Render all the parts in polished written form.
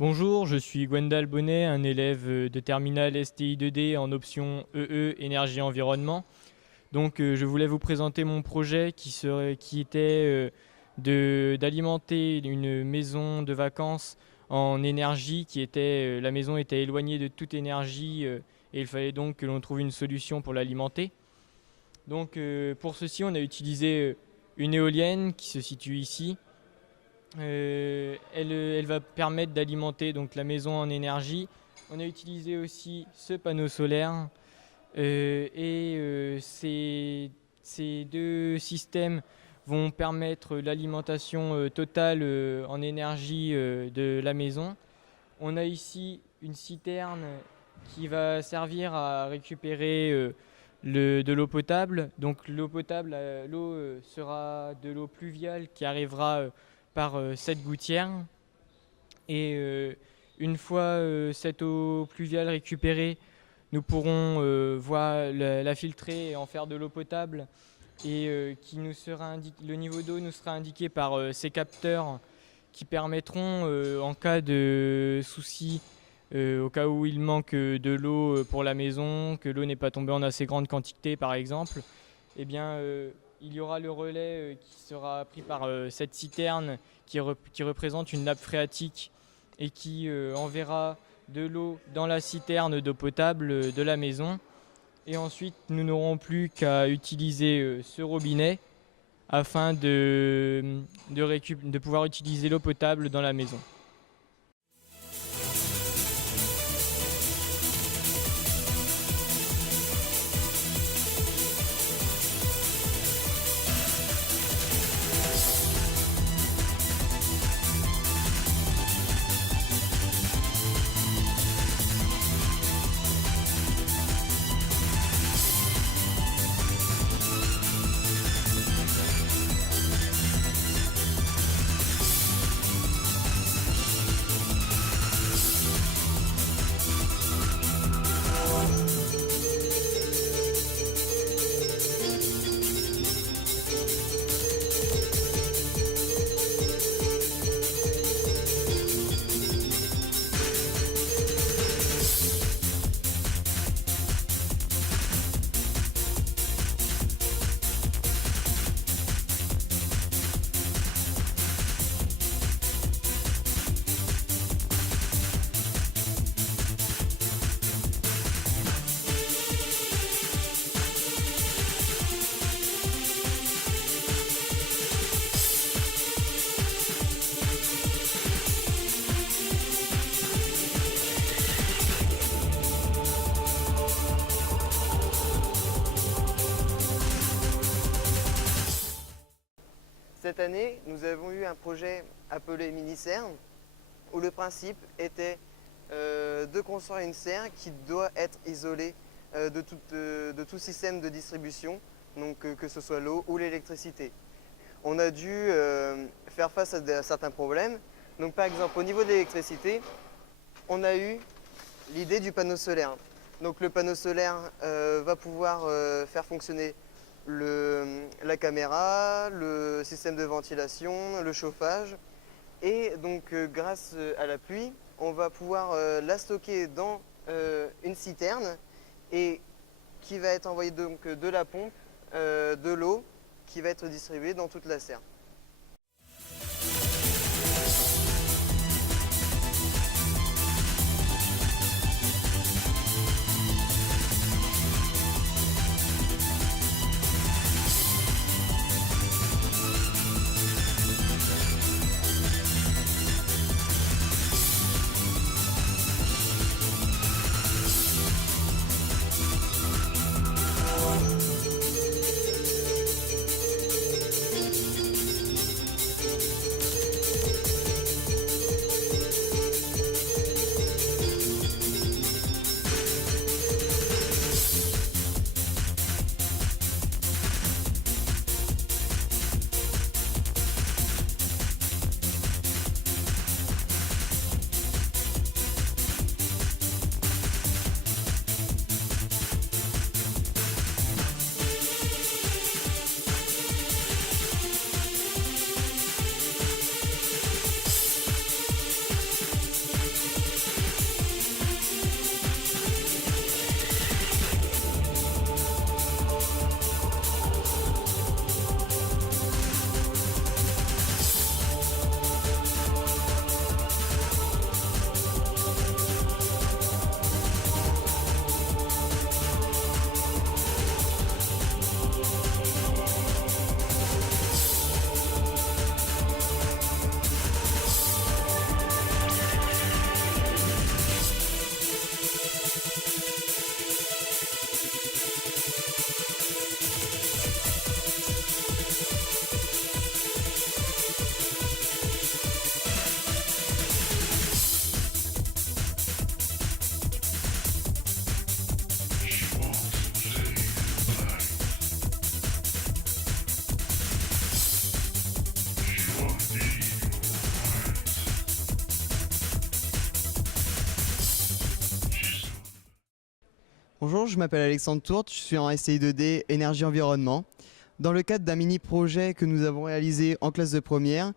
Bonjour, je suis Gwendal Bonnet, un élève de terminale STI 2D en option EE énergie environnement. Je voulais vous présenter mon projet qui était d'alimenter une maison de vacances en énergie la maison était éloignée de toute énergie et il fallait donc que l'on trouve une solution pour l'alimenter. Pour ceci, on a utilisé une éolienne qui se situe ici. Elle va permettre d'alimenter donc la maison en énergie. On a utilisé aussi ce panneau solaire ces deux systèmes vont permettre l'alimentation totale en énergie de la maison. On a ici une citerne qui va servir à récupérer de l'eau potable. Donc l'eau potable, l'eau sera de l'eau pluviale qui arrivera par cette gouttière. Une fois cette eau pluviale récupérée, nous pourrons la filtrer et en faire de l'eau potable le niveau d'eau nous sera indiqué par ces capteurs qui permettront en cas de souci, au cas où il manque de l'eau pour la maison, que l'eau n'est pas tombée en assez grande quantité par exemple, il y aura le relais qui sera pris par cette citerne qui représente une nappe phréatique et qui enverra de l'eau dans la citerne d'eau potable de la maison. Et ensuite, nous n'aurons plus qu'à utiliser ce robinet afin de pouvoir utiliser l'eau potable dans la maison. Cette année, nous avons eu un projet appelé mini-serre, où le principe était de construire une serre qui doit être isolée de tout système de distribution, donc que ce soit l'eau ou l'électricité. On a dû faire face à certains problèmes. Donc par exemple, au niveau de l'électricité, on a eu l'idée du panneau solaire. Donc le panneau solaire va pouvoir faire fonctionner la caméra, le système de ventilation, le chauffage. Et donc grâce à la pluie, on va pouvoir la stocker dans une citerne et qui va être envoyée donc de la pompe, de l'eau qui va être distribuée dans toute la serre. Bonjour, je m'appelle Alexandre Tourte, je suis en SCI 2D Énergie Environnement. Dans le cadre d'un mini-projet que nous avons réalisé en classe de première,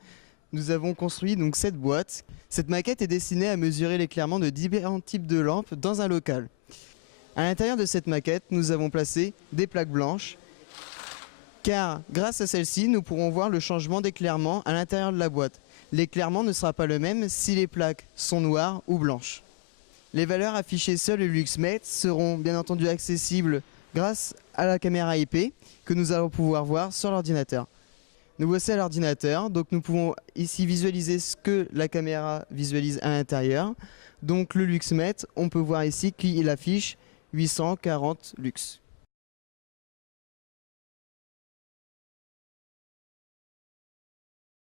nous avons construit donc cette boîte. Cette maquette est destinée à mesurer l'éclairement de différents types de lampes dans un local. À l'intérieur de cette maquette, nous avons placé des plaques blanches, car grâce à celle-ci, nous pourrons voir le changement d'éclairement à l'intérieur de la boîte. L'éclairement ne sera pas le même si les plaques sont noires ou blanches. Les valeurs affichées sur le luxmètre seront bien entendu accessibles grâce à la caméra IP que nous allons pouvoir voir sur l'ordinateur. Nous voici à l'ordinateur, donc nous pouvons ici visualiser ce que la caméra visualise à l'intérieur. Donc le luxmètre, on peut voir ici qu'il affiche 840 lux.